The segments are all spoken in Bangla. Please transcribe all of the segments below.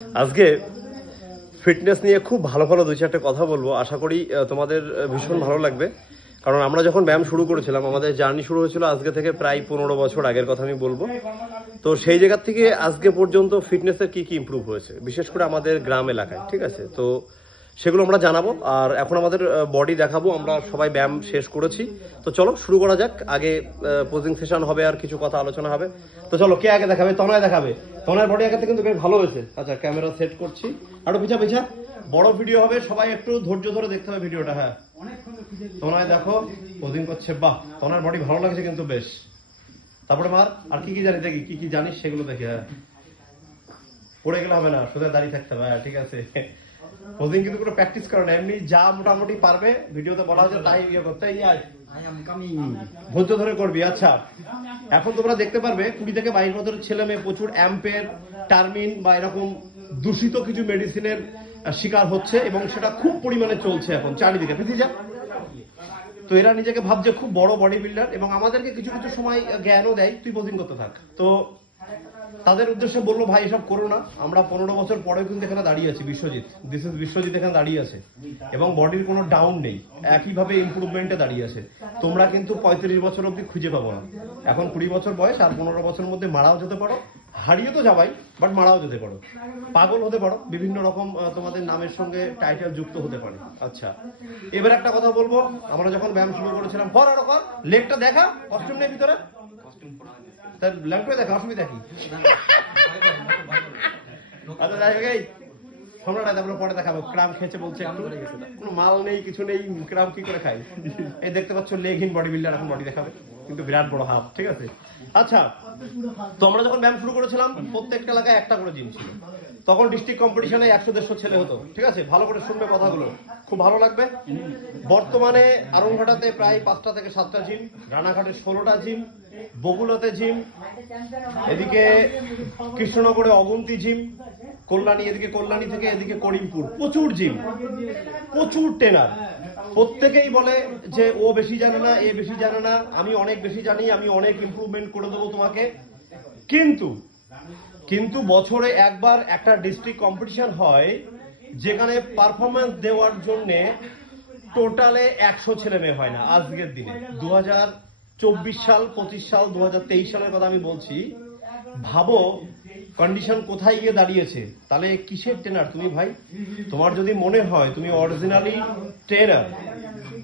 আজকে ফিটনেস নিয়ে খুব ভালো ভালো দুই চারটে কথা বলবো, আশা করি তোমাদের ভীষণ ভালো লাগবে। কারণ আমরা যখন ব্যায়াম শুরু করেছিলাম, আমাদের জার্নি শুরু হয়েছিল আজকে থেকে প্রায় 15 বছর আগের কথা আমি বলবো। তো সেই জায়গা থেকে আজকে পর্যন্ত ফিটনেসের কি কি ইমপ্রুভ হয়েছে, বিশেষ করে আমাদের গ্রাম এলাকায়, ঠিক আছে? তো সেগুলো আমরা জানাবো। আর এখন আমাদের বডি দেখাবো, আমরা সবাই ব্যায়াম শেষ করেছি। তো চলো শুরু করা যাক। আগে পোজিং সেশন হবে আর কিছু কথা আলোচনা হবে। তো চলো, কে আগে দেখাবে? তনয় দেখাবে। তনয়ের বডি আগে থেকে কিন্তু বেশ ভালো হয়েছে। আচ্ছা, ক্যামেরা সেট করছি, আরো পিছা পিছা বড় ভিডিও হবে, সবাই একটু ধৈর্য ধরে দেখতে হবে ভিডিওটা। হ্যাঁ, তনয় দেখো পোজিং করছে, বাহ, তনয়ের বডি ভালো লাগছে কিন্তু বেশ। তারপরে মার আর কি কি জানি, দেখি কি কি জানিস সেগুলো দেখি। হ্যাঁ, পড়ে গেলে হবে না, সোজা দাঁড়িয়ে থাকতে হবে। হ্যাঁ, ঠিক আছে। পোজিং কিন্তু কোনো প্র্যাকটিস করে না, এমনি যা মোটামুটি পারবে ভিডিওতে বলা হচ্ছে তাই ইয়ে করতে। ধৈর্য ধরে করবি। আচ্ছা, এখন তোমরা দেখতে পারবে 20 থেকে 22 বছরের ছেলে মেয়ে প্রচুর অ্যাম্পের, টার্মিন বা এরকম দূষিত কিছু মেডিসিনের শিকার হচ্ছে এবং সেটা খুব পরিমাণে চলছে এখন চারিদিকে, পৃথিবী যা। তো এরা নিজেকে ভাবছে খুব বড় বডি বিল্ডার এবং আমাদেরকে কিছু কিছু সময় জ্ঞানও দেয়, তুই পোজিং করতে থাক। তো তাদের উদ্দেশ্যে বললো, ভাই এসব করো না। আমরা 15 বছর পরেও কিন্তু এখানে দাঁড়িয়ে আছি। বিশ্বজিৎ, দিস ইজ বিশ্বজিৎ এখানে দাঁড়িয়ে আছে এবং বডির কোনো ডাউন নেই, একইভাবে ইমপ্রুভমেন্টে দাঁড়িয়ে আছে। তোমরা কিন্তু 35 বছর অব্দি খুঁজে পাবো না। এখন 20 বছর বয়স, আর 15 বছরের মধ্যে মারাও যেতে পারো, হারিয়ে তো যাবাই, বাট মারাও যেতে পারো, পাগল হতে পারো, বিভিন্ন রকম তোমাদের নামের সঙ্গে টাইটেল যুক্ত হতে পারে। আচ্ছা, এবার একটা কথা বলবো, আমরা যখন ব্যায়াম শুরু করেছিলাম, কর আরো কর, লেগটা দেখা, কস্টিউম নেই ভিতরে, তার ল্যাম্পে দেখা, অসুবিধা কি? আচ্ছা, যাই হোক, এই সম্রাট তারপরে পরে দেখাবো। ক্রাম খেয়েছে বলছে, কোনো মাল নেই, কিছু নেই, ক্রাম কি করে খাই? এই দেখতে পাচ্ছ লেগহীন বডি বিল্ডার, এখন বডি দেখাবে, কিন্তু বিরাট বড় হাফ, ঠিক আছে? আচ্ছা, তো আমরা যখন ব্যায়াম শুরু করেছিলাম, প্রত্যেকটা এলাকায় একটা করে জিম ছিল। তখন ডিস্ট্রিক্ট কম্পিটিশনে 100-150 ছেলে হতো, ঠিক আছে? ভালো করে শুনবে কথাগুলো, খুব ভালো লাগবে। বর্তমানে আরংঘাটাতে প্রায় 5টা থেকে 7টা জিম, রানাঘাটে 16টা জিম, বগুলাতে জিম, এদিকে কৃষ্ণনগরে অগুন্তি জিম, কল্যাণী, এদিকে কল্যাণী থেকে এদিকে করিমপুর, প্রচুর জিম, প্রচুর ট্রেনার। প্রত্যেকেই বলে যে ও বেশি জানে না, এ বেশি জানে না, আমি অনেক বেশি জানি, আমি অনেক ইমপ্রুভমেন্ট করে দেবো তোমাকে। কিন্তু বছরে একবার একটা ডিস্ট্রিক্ট কম্পিটিশন হয়, যেখানে পারফরমেন্স দেওয়ার জন্য টোটালে 100 ছেলে মেয়ে হয় না আজকের দিনে। 2024 সাল, 25 সাল, 2023 সালের কথা আমি বলছি। ভাবো কন্ডিশন কোথায় গিয়ে দাঁড়িয়েছে। তাহলে কিসের ট্রেনার তুমি ভাই? তোমার যদি মনে হয় তুমি অরিজিনালি ট্রেনার,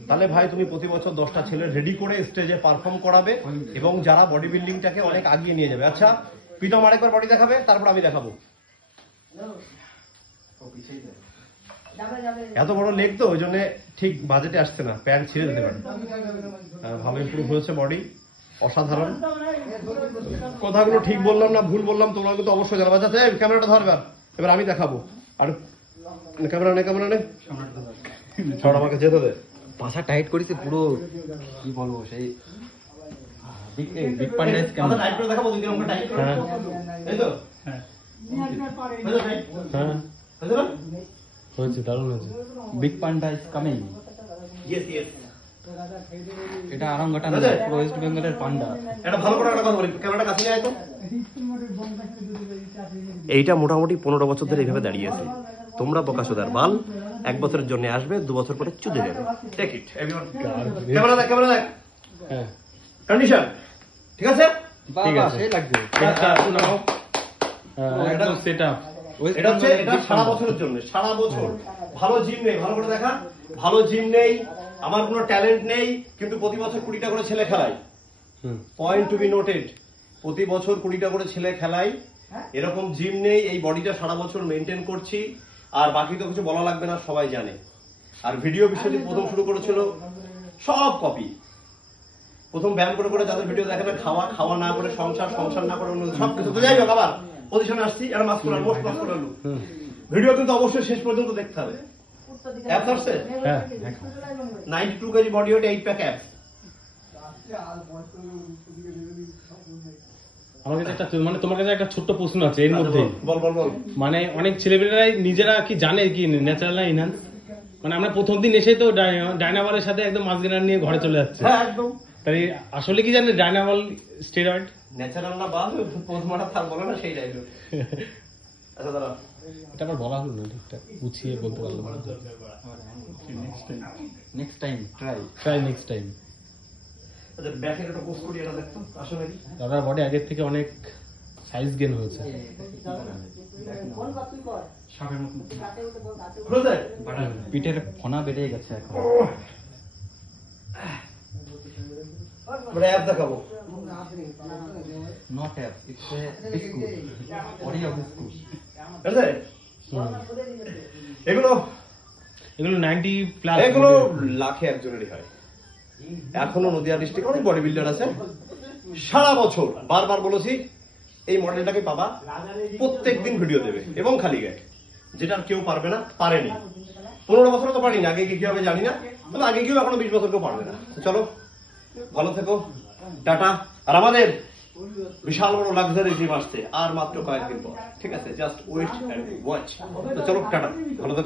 তাহলে ভাই তুমি প্রতি বছর 10টা ছেলে রেডি করে স্টেজে পারফর্ম করাবে এবং যারা বডি বিল্ডিংটাকে অনেক আগিয়ে নিয়ে যাবে। আচ্ছা, প্রীতম আরেকবার বডি দেখাবে, তারপর আমি দেখাবো। এত বড় লেগ তো, ওই জন্য ঠিক বাজেটে আসছে না, প্যান্ট ছিঁড়ে যেতে পারে। ভালো ইমপ্রুভ হয়েছে বডি, অসাধারণ। কথাগুলো ঠিক বললাম না ভুল বললাম তোমরা কিন্তু অবশ্যই জানাবে। আচ্ছা, ক্যামেরাটা ধরবে, এবার আমি দেখাবো। আর ক্যামেরা নে ছড়, আমাকে যেতে দে। পাশা টাইট করেছে পুরো, কি বলবো, সেই বিগ পান্ডাইজ কেমন টাইট করে দেখাবো, দুই রকম টাইট করে। হ্যাঁ, এই তো। হ্যাঁ, হ্যাঁ, হয়েছে, দারুণ হয়েছে। বিগ পান্ডাইজ কামিং। ইয়েস ইয়েস, এটা আরামঘাটা না, পুরো ওয়েস্ট বেঙ্গলের পান্ডা। এটা ভালো করে একটা কথা বলি, ক্যামেরাটা কাছে নিয়ে আয় তো। এইটা মোটামুটি 15 বছর ধরে এইভাবে দাঁড়িয়ে আছে। তোমরা বোকাচোদার বাল, 1 বছরের জন্য আসবে, 2 বছর পরে চুদে যাবে। Take it everyone. ক্যামেরা দেখ, ক্যামেরা দেখ। হ্যাঁ, কন্ডিশন ঠিক আছে? ঠিক আছে, সেই লাগবে। আচ্ছা, নাও। এটা সেটআপ, এটা হচ্ছে, এটা সারা বছরের জন্য, সারা বছর। ভালো জিম নেই, ভালো করে দেখা, ভালো জিম নেই, আমার কোনো ট্যালেন্ট নেই, কিন্তু প্রতি বছর 20টা করে ছেলে খেলাই। পয়েন্ট টু বি নোটেড, প্রতি বছর 20টা করে ছেলে খেলাই। এরকম জিম নেই, এই বডিটা সারা বছর মেনটেন করছি। আর বাকি তো কিছু বলা লাগবে না, সবাই জানে। আর ভিডিও বিশ্বজিৎ প্রথম শুরু করেছিল, সব কপি। প্রথম ব্যায়াম করে করে যাদের ভিডিও দেখে না, খাওয়া খাওয়া না করে, সংসার সংসার না করে, সব কিছু। তো যাই হোক, আবার পজিশনে আসছি, এটা মাস্ক করাল, মোস্ট মাস্ক করালু। ভিডিও কিন্তু অবশ্যই শেষ পর্যন্ত দেখতে হবে। অ্যাপ আসছে? হ্যাঁ, 92 KG body weight, 8 pack app. আমার কাছে একটা, মানে তোমার কাছে একটা ছোট্ট প্রশ্ন আছে এর মধ্যে। বল বল বল। মানে অনেক ছেলেমেয়েরাই নিজেরা কি জানে কি ন্যাচারাল না ইনহ্যান্স? মানে আমরা প্রথম দিন এসেই তো ডাইনাবলের সাথে একদম মাসগেনার নিয়ে ঘরে চলে যাচ্ছে। হ্যাঁ, একদম। তাই আসলে কি জানে ডাইনাবল স্টেরয়েড ন্যাচারাল না বাদ পোস্টমর্টম থাক বলে না, সেই ডায়লগ। আচ্ছা দাঁড়া, এটা আবার বলা হলো না ঠিকঠাক, গুছিয়ে বলতে পারলাম না। Next time try. Try next time. আচ্ছা ব্যাকের একটা পোস্ট করি, এটা দেখতো আসো নাকি? দাদার বডি আগের থেকে অনেক সাইজ গেন হয়েছে। সাপের মতো খুলে দেয়? পিঠের ফনা বেড়ে গেছে এখন। মানে অ্যাপ দেখাবো। Not app, it's a biscuit, Oreo biscuit. ঠিক আছে? এগুলো এগুলো 90 প্লাস। এগুলো লাখে একজনেরই হয়। এখনো নদিয়া ডিস্ট্রিক্টে অনেক বডি বিল্ডার আছে, সারা বছর বারবার বলেছি এই মডেলটাকে পাবা, প্রত্যেকদিন ভিডিও দেবে এবং খালি গায়ে, যেটা আর কেউ পারবে না, পারেনি। 15 বছরে তো পারিনি, আগে কি হবে জানি না, তবে আগে কেউ এখনো 20 বছর কেউ পারবে না। তো চলো ভালো থেকো, টাটা। আর আমাদের বিশাল বড় লাক্সারি জিম আসছে আর মাত্র কয়েকদিন পর, ঠিক আছে? Just wait and watch. তো চলো টাটা, ভালো থেকো।